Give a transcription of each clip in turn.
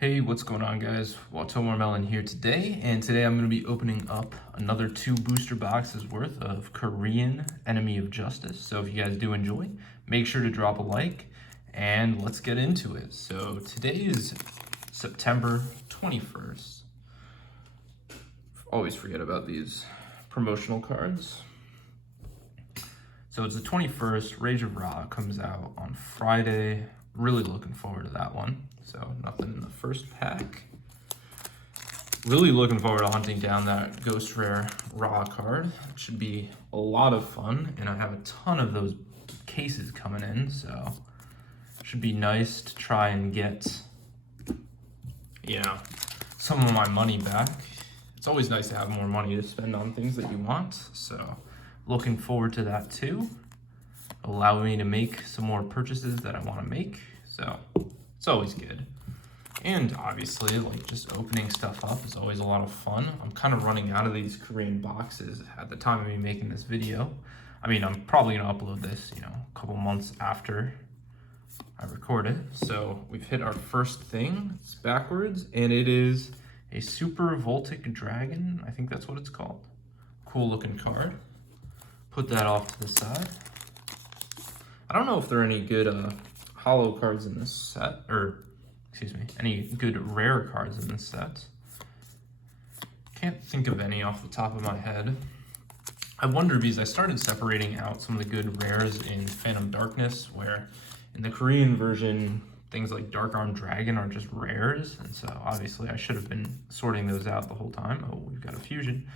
Hey, what's going on, guys? YuGiOh here today, and today I'm going to be opening up another 2 booster boxes worth of Korean Enemy of Justice. So if you guys do enjoy, make sure to drop a like, and let's get into it. So today is September 21st. Always forget about these promotional cards. So it's the 21st, Rage of Ra comes out on Friday. Really looking forward to that one. So nothing in the first pack. Really looking forward to hunting down that Ghost Rare Ra card. It should be a lot of fun, and I have a ton of those cases coming in, so it should be nice to try and get, some of my money back. It's always nice to have more money to spend on things that you want, so looking forward to that too. Allow me to make some more purchases that I want to make, so it's always good. And obviously, like, just opening stuff up is always a lot of fun. I'm kind of running out of these Korean boxes at the time of me making this video. I mean, I'm probably gonna upload this, a couple months after I record it. So we've hit our first thing. It's backwards, and it is a Super Voltic Dragon. I think that's what it's called. Cool looking card. Put that off to the side. I don't know if there are any good holo cards in this set, or excuse me, any good rare cards in this set. Can't think of any off the top of my head. I wonder, because I started separating out some of the good rares in Phantom Darkness, where in the Korean version, things like Dark Arm Dragon are just rares, and so obviously I should have been sorting those out the whole time. Oh, we've got a fusion,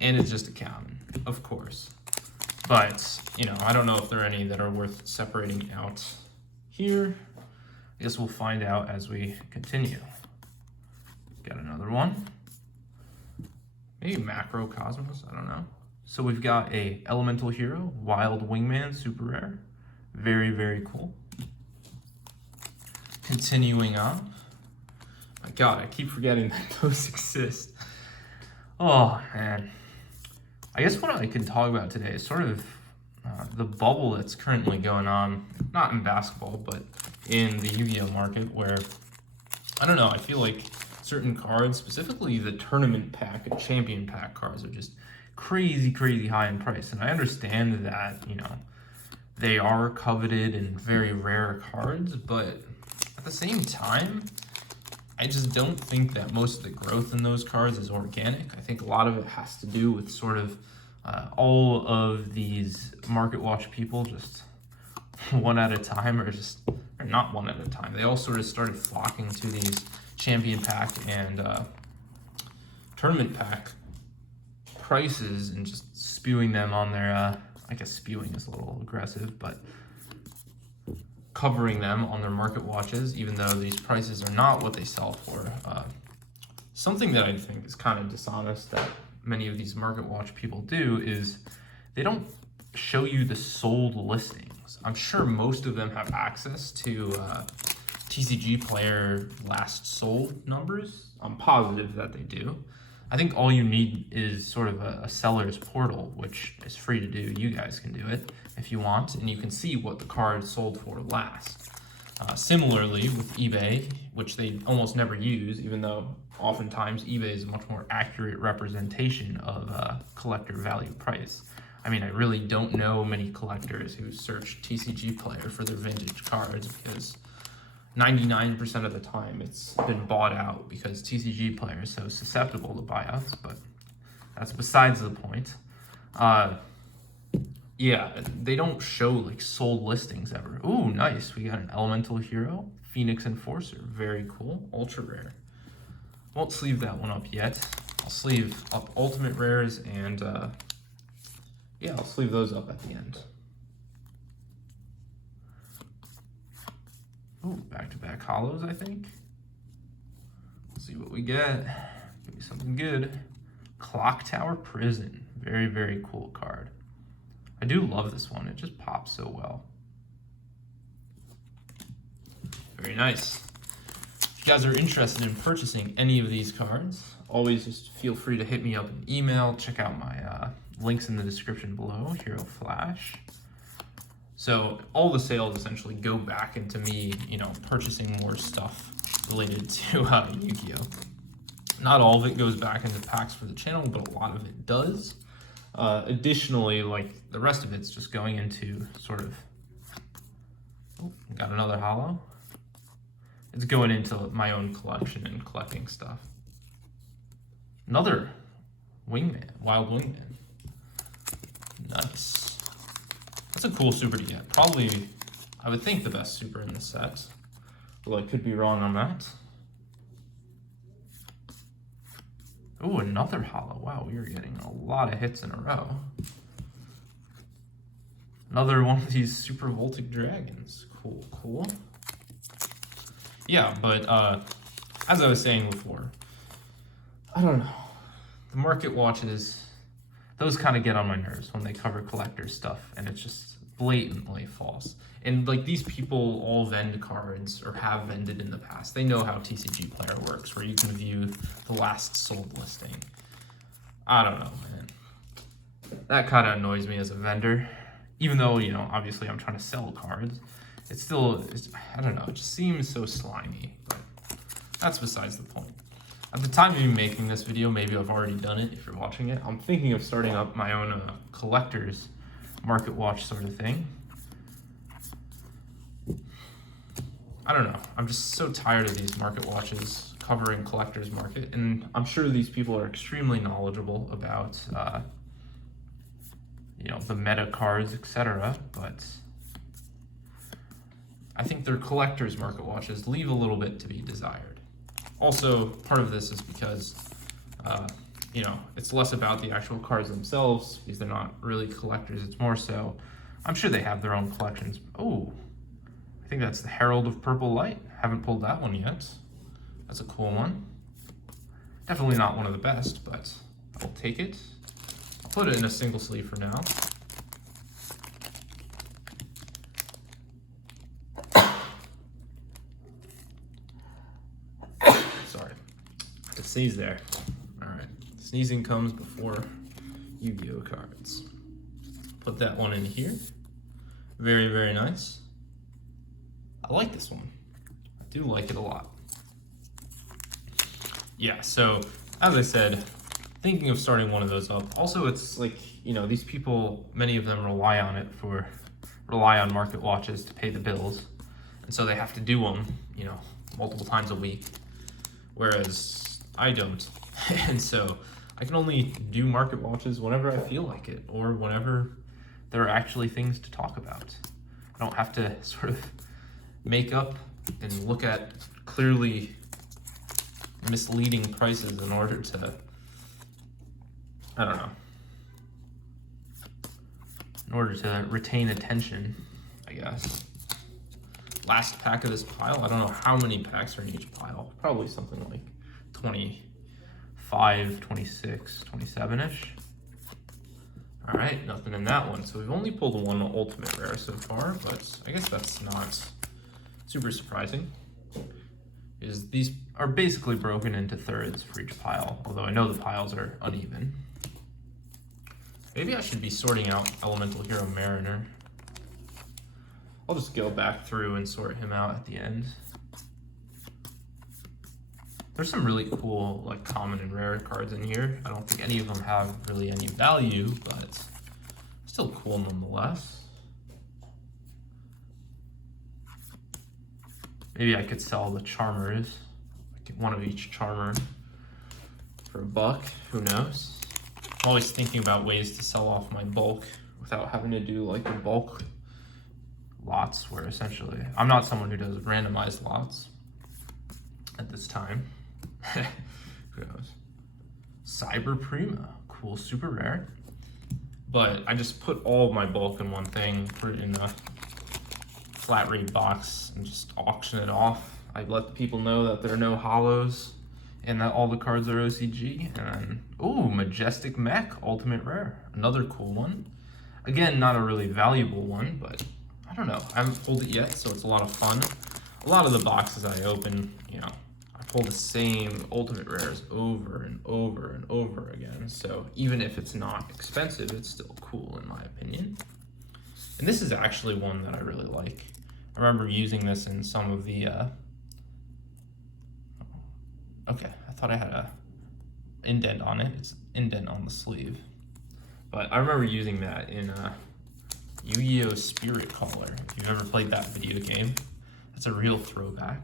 and it's just a common, of course. But, I don't know if there are any that are worth separating out here. I guess we'll find out as we continue. Got another one. Maybe Macro Cosmos, I don't know. So we've got a Elemental Hero, Wild Wingman, super rare. Very, very cool. Continuing on. My God, I keep forgetting that those exist. Oh, man. I guess what I can talk about today is sort of the bubble that's currently going on, not in basketball, but in the YuGiOh market, where, I don't know, I feel like certain cards, specifically the tournament pack and champion pack cards, are just crazy, crazy high in price. And I understand that, they are coveted and very rare cards, but at the same time, I just don't think that most of the growth in those cards is organic. I think a lot of it has to do with sort of all of these market watch people just one at a time, or not one at a time. They all sort of started flocking to these champion pack and tournament pack prices and just spewing them on their, I guess spewing is a little aggressive, but covering them on their market watches, even though these prices are not what they sell for. Something that I think is kind of dishonest that many of these market watch people do is they don't show you the sold listings. I'm sure most of them have access to TCG player last sold numbers. I'm positive that they do. I think all you need is sort of a seller's portal, which is free to do. You guys can do it if you want, and you can see what the card sold for last. Similarly with eBay, which they almost never use, even though oftentimes eBay is a much more accurate representation of collector value price. I mean, I really don't know many collectors who search TCG Player for their vintage cards, because 99% of the time it's been bought out because TCG Player is so susceptible to buyouts, but that's besides the point. Yeah, they don't show like sold listings ever. Ooh, nice. We got an Elemental Hero, Phoenix Enforcer. Very cool. Ultra rare. Won't sleeve that one up yet. I'll sleeve up Ultimate Rares, and yeah, I'll sleeve those up at the end. Ooh, back-to-back holos, I think. Let's see what we get. Give me something good. Clock Tower Prison. Very, very cool card. I do love this one. It just pops so well. Very nice. If you guys are interested in purchasing any of these cards, always just feel free to hit me up in email. Check out my links in the description below, Hero Flash. So all the sales essentially go back into me, purchasing more stuff related to Yu-Gi-Oh. Not all of it goes back into packs for the channel, but a lot of it does. Additionally, like the rest of it's just going into sort of, oh, got another holo. It's going into my own collection and collecting stuff. Another Wingman, Wild Wingman. Nice. That's a cool super to get. Probably, I would think, the best super in the set. Although I could be wrong on that. Oh, another holo. Wow, we are getting a lot of hits in a row. Another one of these super Voltic dragons. Cool, cool. Yeah, but as I was saying before, I don't know. The market watches, those kind of get on my nerves when they cover collector stuff and it's just blatantly false. And like these people all vend cards or have vended in the past. They know how TCG Player works, where you can view the last sold listing. I don't know, man. That kind of annoys me as a vendor. Even though, you know, obviously I'm trying to sell cards. It's still, I don't know, it just seems so slimy. But that's besides the point. At the time of me making this video, maybe I've already done it if you're watching it. I'm thinking of starting up my own collector's market watch sort of thing. I don't know. I'm just so tired of these market watches covering collector's market. And I'm sure these people are extremely knowledgeable about, you know, the meta cards, etc. But I think their collector's market watches leave a little bit to be desired. Also, part of this is because, you know, it's less about the actual cards themselves because they're not really collectors. It's more so, I'm sure they have their own collections. Oh, I think that's the Herald of Purple Light. Haven't pulled that one yet. That's a cool one. Definitely not one of the best, but I'll take it. I'll put it in a single sleeve for now. Sneeze there. All right, sneezing comes before Yu-Gi-Oh cards. Put that one in here. Very, very nice. I like this one. I do like it a lot. Yeah, so as I said, thinking of starting one of those up. Also, it's like, you know, these people, many of them rely on market watches to pay the bills. And so they have to do them, you know, multiple times a week. Whereas I don't. And so I can only do market watches whenever I feel like it or whenever there are actually things to talk about. I don't have to sort of make up and look at clearly misleading prices in order to, I don't know, in order to retain attention, I guess. Last pack of this pile, I don't know how many packs are in each pile. Probably something like 25, 26, 27-ish. All right, nothing in that one. So we've only pulled one ultimate rare so far, but I guess that's not super surprising. Is these are basically broken into thirds for each pile, although I know the piles are uneven. Maybe I should be sorting out Elemental Hero Mariner. I'll just go back through and sort him out at the end. There's some really cool, like, common and rare cards in here. I don't think any of them have really any value, but still cool nonetheless. Maybe I could sell the Charmers, like one of each Charmer for $1, who knows? I'm always thinking about ways to sell off my bulk without having to do like a bulk lots where essentially, I'm not someone who does randomized lots at this time. Who knows? Cyber Prima, cool, super rare. But I just put all of my bulk in one thing, put it in a flat rate box and just auction it off. I let the people know that there are no holos and that all the cards are OCG. And ooh, Majestic Mech, ultimate rare, another cool one. Again, not a really valuable one, but I don't know. I haven't pulled it yet, so it's a lot of fun. A lot of the boxes I open, you know, I pull the same ultimate rares over and over and over again. So even if it's not expensive, it's still cool in my opinion. And this is actually one that I really like. I remember using this in some of the Okay, I thought I had a indent on it. It's indent on the sleeve. But I remember using that in YuGiOh Spirit Caller. If you've ever played that video game, that's a real throwback.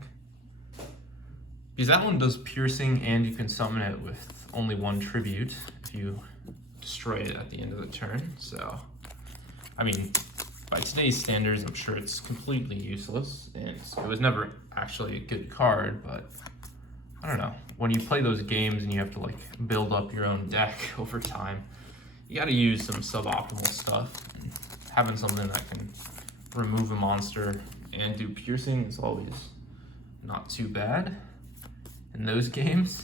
Because that one does piercing and you can summon it with only one tribute if you destroy it at the end of the turn. So, I mean, by today's standards, I'm sure it's completely useless. And it was never actually a good card, but I don't know. When you play those games and you have to like build up your own deck over time, you gotta use some suboptimal stuff. And having something that can remove a monster and do piercing is always not too bad in those games.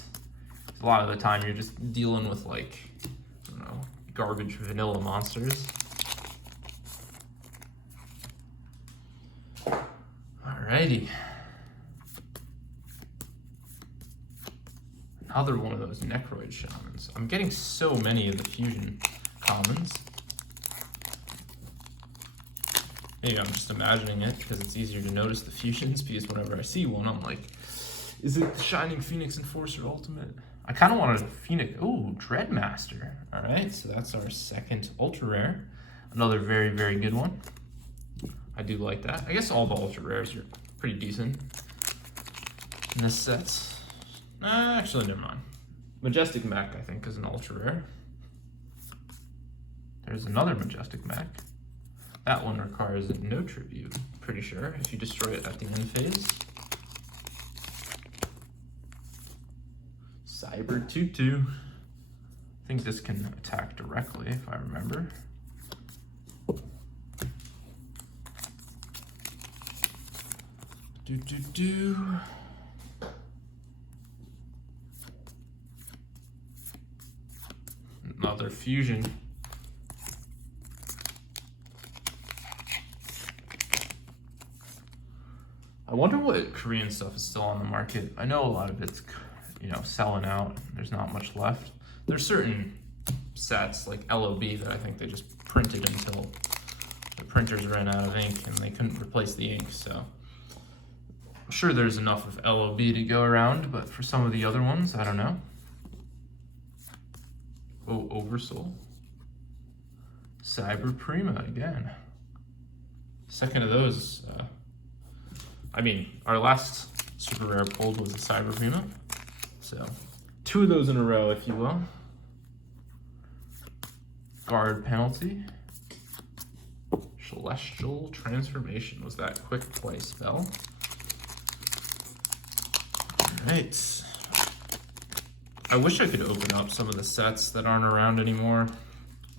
A lot of the time you're just dealing with like, I don't know, garbage vanilla monsters. Alrighty. Another one of those Necroid Shamans. I'm getting so many of the fusion commons. Maybe I'm just imagining it because it's easier to notice the fusions, because whenever I see one, I'm like, is it the Shining Phoenix Enforcer Ultimate? I kind of wanted a Phoenix. Ooh, Dreadmaster. All right, so that's our second ultra rare. Another very, very good one. I do like that. I guess all the ultra rares are pretty decent in this set. Actually, never mind. Majestic Mech, I think, is an ultra rare. There's another Majestic Mech. That one requires no tribute, pretty sure, if you destroy it at the end phase. Cyber Tutu. I think this can attack directly, if I remember. Another fusion. I wonder what Korean stuff is still on the market. I know a lot of it's, you know, selling out. There's not much left. There's certain sets like LOB that I think they just printed until the printers ran out of ink and they couldn't replace the ink. So I'm sure there's enough of LOB to go around, but for some of the other ones, I don't know. Oh, Oversoul. Cyber Prima again. Second of those. I mean, our last super rare pulled was a Cyber Prima. So, two of those in a row, if you will. Guard Penalty. Celestial Transformation was that quick play spell. Alright. I wish I could open up some of the sets that aren't around anymore.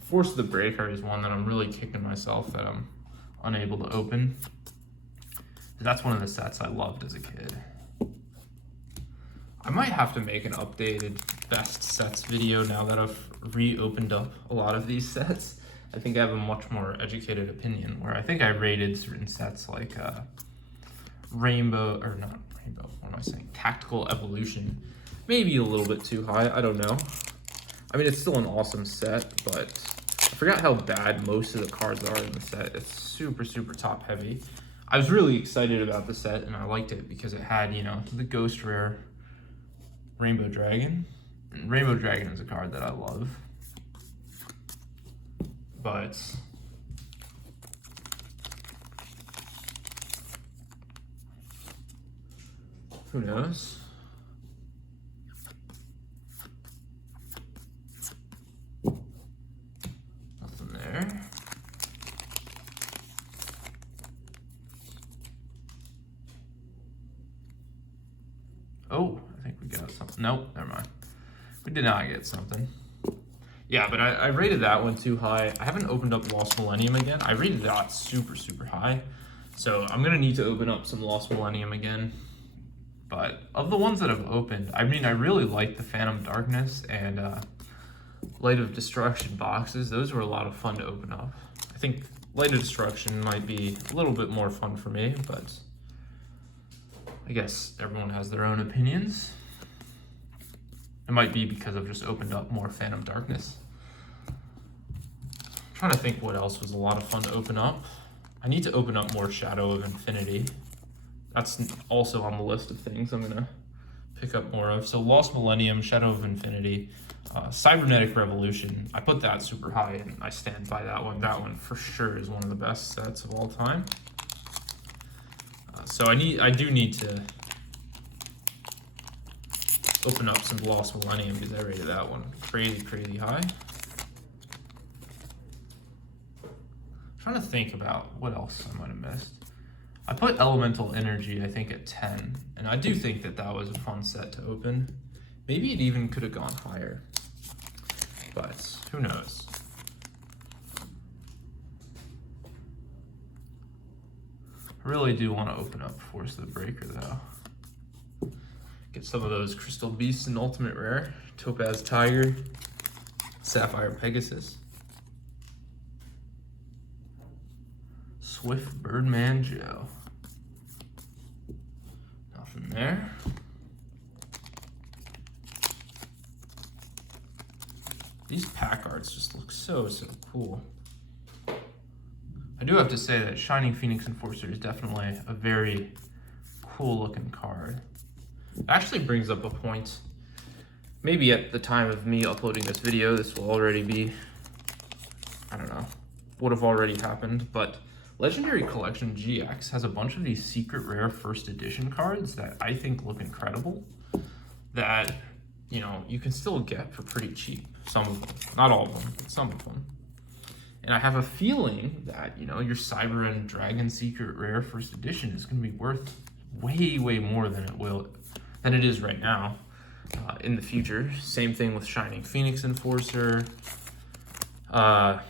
Force of the Breaker is one that I'm really kicking myself that I'm unable to open. That's one of the sets I loved as a kid. I might have to make an updated best sets video now that I've reopened up a lot of these sets. I think I have a much more educated opinion, where I think I rated certain sets like Rainbow, or not Rainbow, what am I saying? Tactical Evolution. Maybe a little bit too high, I don't know. I mean, it's still an awesome set, but I forgot how bad most of the cards are in the set. It's super, super top heavy. I was really excited about the set and I liked it because it had, you know, the Ghost Rare Rainbow Dragon. And Rainbow Dragon is a card that I love. But who knows? Nothing there. Oh, I think we got something. Nope, never mind. We did not get something. Yeah, but I rated that one too high. I haven't opened up Lost Millennium again. I rated that super, super high. So I'm going to need to open up some Lost Millennium again. But of the ones that I've opened, I mean, I really like the Phantom Darkness and Light of Destruction boxes. Those were a lot of fun to open up. I think Light of Destruction might be a little bit more fun for me, but I guess everyone has their own opinions. It might be because I've just opened up more Phantom Darkness. I'm trying to think what else was a lot of fun to open up. I need to open up more Shadow of Infinity. That's also on the list of things I'm gonna pick up more of. So Lost Millennium, Shadow of Infinity, Cybernetic Revolution. I put that super high, and I stand by that one. That one for sure is one of the best sets of all time. So I do need to open up some Lost Millennium because I rated that one crazy high. I'm trying to think about what else I might have missed. I put Elemental Energy, I think, at 10, and I do think that that was a fun set to open. Maybe it even could have gone higher, but who knows. I really do want to open up Force of the Breaker, though. Get some of those Crystal Beasts in Ultimate Rare. Topaz Tiger, Sapphire Pegasus, Swift Birdman Joe. Nothing there. These pack arts just look so cool. I do have to say that Shining Phoenix Enforcer is definitely a very cool looking card. It actually brings up a point. Maybe at the time of me uploading this video, this will already be, I don't know, would have already happened, but Legendary Collection GX has a bunch of these secret rare first edition cards that I think look incredible, that, you know, you can still get for pretty cheap. Some of them, not all of them, but some of them. And I have a feeling that, you know, your Cyber and Dragon Secret Rare First Edition is going to be worth way more than it is right now in the future. Same thing with Shining Phoenix Enforcer. What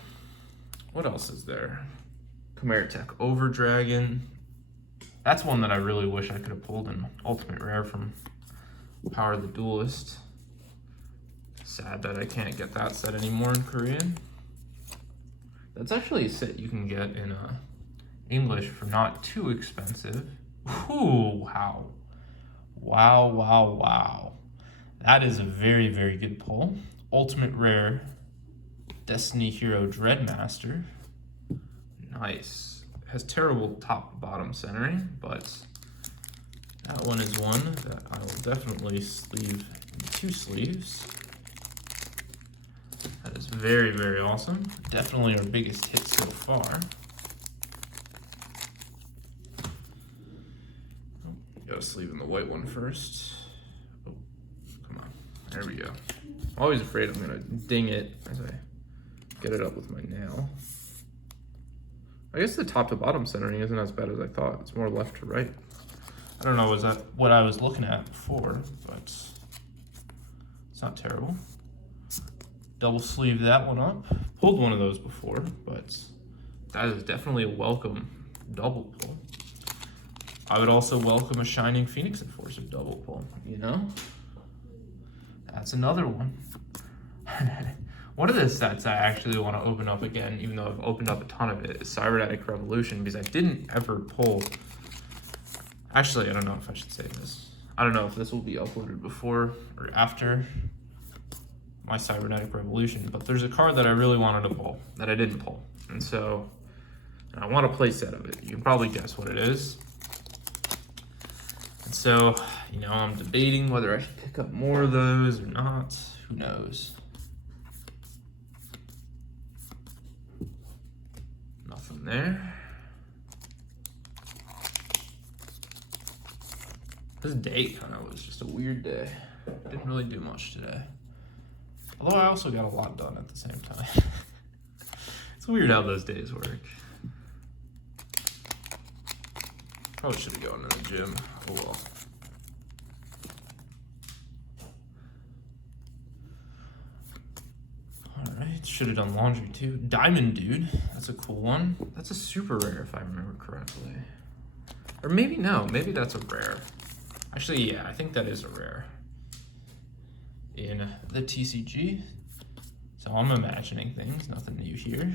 else is there? Chimeratech Overdragon. That's one that I really wish I could have pulled in Ultimate Rare from Power of the Duelist. Sad that I can't get that set anymore in Korean. That's actually a set you can get in English for not too expensive. Ooh, wow. Wow. That is a very good pull. Ultimate Rare Destiny Hero Dreadmaster. Nice. Has terrible top bottom centering, but that one is one that I will definitely sleeve in 2 sleeves. That is very awesome. Definitely our biggest hit so far. Oh, gotta sleeve in the white one first. Oh, come on. There we go. I'm always afraid I'm gonna ding it as I get it up with my nail. I guess the top to bottom centering isn't as bad as I thought. It's more left to right. I don't know, was that what I was looking at before, but it's not terrible. Double sleeve that one up. Pulled one of those before, but that is definitely a welcome double pull. I would also welcome a Shining Phoenix Enforcer double pull, you know? That's another one. One of the sets I actually want to open up again, even though I've opened up a ton of it, is Cybernetic Revolution, because I didn't ever pull... Actually, I don't know if I should say this. I don't know if this will be uploaded before or after my Cybernetic Revolution, but there's a card that I really wanted to pull that I didn't pull. And so I want a play set of it. You can probably guess what it is. And so, you know, I'm debating whether I should pick up more of those or not. Who knows? Nothing there. This day kind of was just a weird day. Didn't really do much today. Although I also got a lot done at the same time. It's weird how those days work. Probably should have gone to the gym. Oh well. Alright, should have done laundry too. Diamond Dude, that's a cool one. That's a super rare if I remember correctly. Or maybe no, maybe that's a rare. Actually, yeah, I think that is a rare. In the TCG. So I'm imagining things, nothing new here.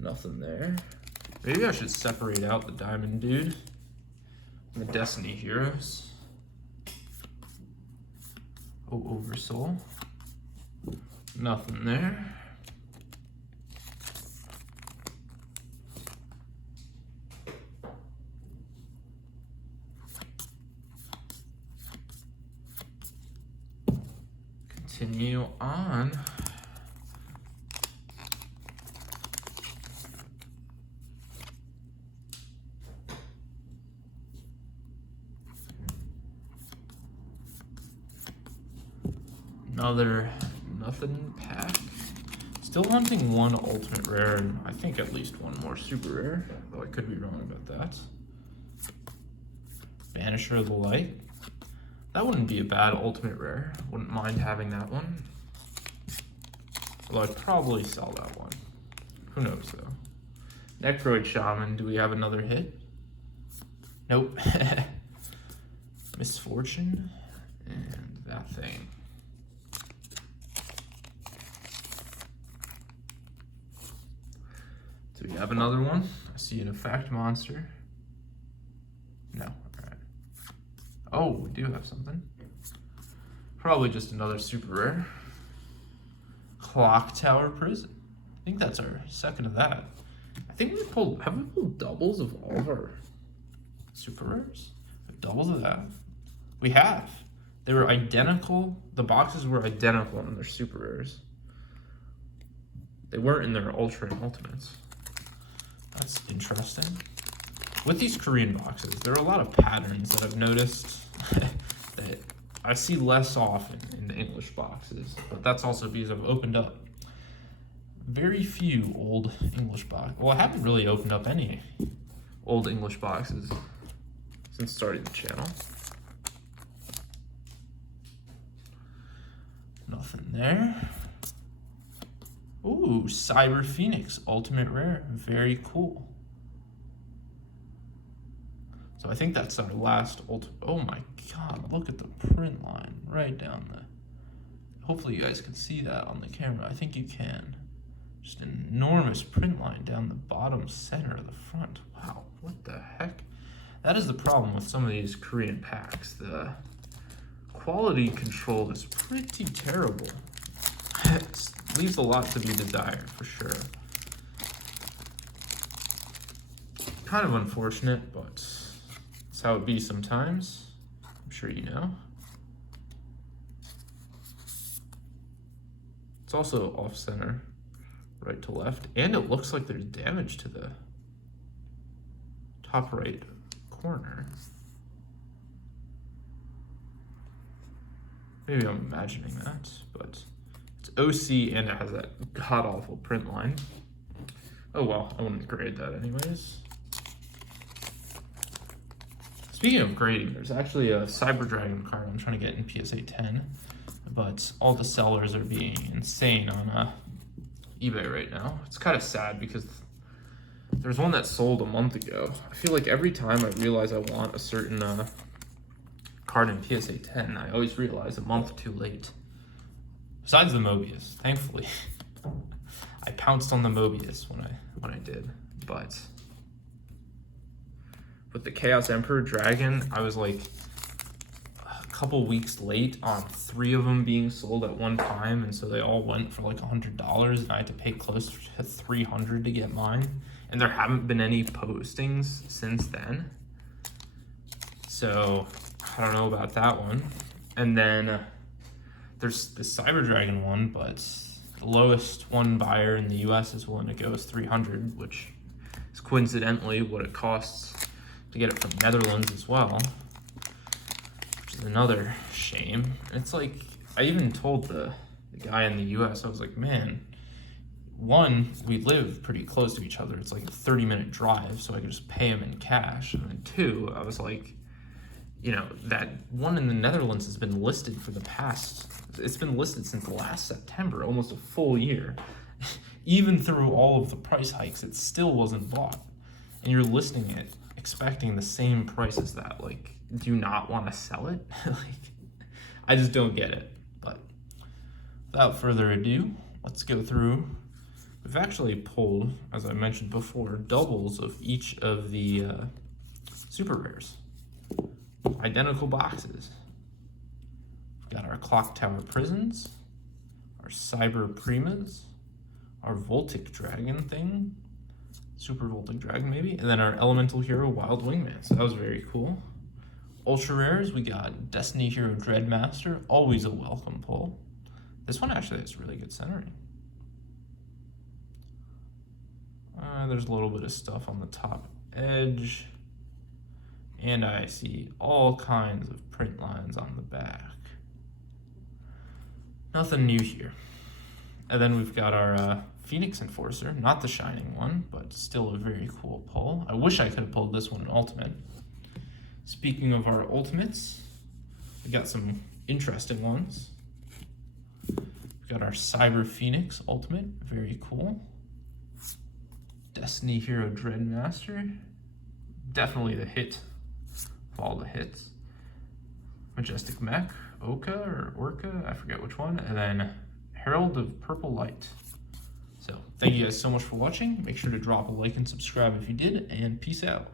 Nothing there. Maybe I should separate out the Diamond Dude and the Destiny Heroes. Oh, Oversoul. Nothing there. continue on. Another nothing pack. Still hunting one ultimate rare and I think at least one more super rare, though I could be wrong about that. Banisher of the Light. That wouldn't be a bad ultimate rare. Wouldn't mind having that one. Although I'd probably sell that one. Who knows though. Necroid Shaman, do we have another hit? Nope. Misfortune and that thing. Do we have another one? I see an effect monster. No, alright. Oh, we do have something. Probably just another super rare. Clock Tower Prison. I think that's our second of that. I think have we pulled doubles of all of our super rares? Doubles of that? We have. They were identical. The boxes were identical in their super rares. They weren't in their ultra and ultimates. That's interesting. With these Korean boxes, there are a lot of patterns that I've noticed that I see less often in the English boxes, but that's also because I've opened up very few old English boxes. Well, I haven't really opened up any old English boxes since starting the channel. Nothing there. Ooh, Cyber Phoenix, ultimate rare, very cool. So I think that's our last oh my God, look at the print line right down the, hopefully you guys can see that on the camera. I think you can. Just an enormous print line down the bottom center of the front. Wow, what the heck? That is the problem with some of these Korean packs. The quality control is pretty terrible. It leaves a lot to be desired, for sure. Kind of unfortunate, but it's how it be sometimes. I'm sure you know. It's also off-center, right to left, and it looks like there's damage to the top right corner. Maybe I'm imagining that, but it's OC and it has that god-awful print line. Oh well, I wouldn't grade that anyways. Speaking of grading, there's actually a Cyber Dragon card I'm trying to get in PSA 10, but all the sellers are being insane on eBay right now. It's kind of sad because there's one that sold a month ago. I feel like every time I realize I want a certain card in PSA 10, I always realize a month too late. Besides the Mobius, thankfully. I pounced on the Mobius when I did, but with the Chaos Emperor Dragon, I was like a couple weeks late on 3 of them being sold at one time, and so they all went for like $100, and I had to pay close to $300 to get mine, and there haven't been any postings since then. So I don't know about that one. And then there's the Cyber Dragon one, but the lowest one buyer in the US is willing to go is $300, which is coincidentally what it costs to get it from Netherlands as well, which is another shame. It's like, I even told the guy in the US, I was like, man, one, we live pretty close to each other. It's like a 30-minute drive, so I could just pay him in cash. And then 2, I was like, you know, that one in the Netherlands has been listed for the past, it's been listed since last September, almost a full year. Even through all of the price hikes, it still wasn't bought. And you're listing it expecting the same price as that. Like, do you not want to sell it? Like, I just don't get it. But without further ado, let's go through. We've actually pulled, as I mentioned before, doubles of each of the super rares. Identical boxes. We've got our Clock Tower Prisons, our Cyber Primas, our Voltic Dragon thing, Super Voltic Dragon maybe, and then our Elemental Hero Wild Wingman. So that was very cool. Ultra rares, we got Destiny Hero Dreadmaster, always a welcome pull. This one actually has really good centering. There's a little bit of stuff on the top edge. And I see all kinds of print lines on the back. Nothing new here. And then we've got our Phoenix Enforcer, not the shining one, but still a very cool pull. I wish I could have pulled this one in Ultimate. Speaking of our Ultimates, we got some interesting ones. We've got our Cyber Phoenix Ultimate, very cool. Destiny Hero Dreadmaster, definitely the hit of all the hits. Majestic Mech, Orca, I forget which one, and then Herald of Purple Light. So thank you guys so much for watching. Make sure to drop a like and subscribe if you did, and peace out.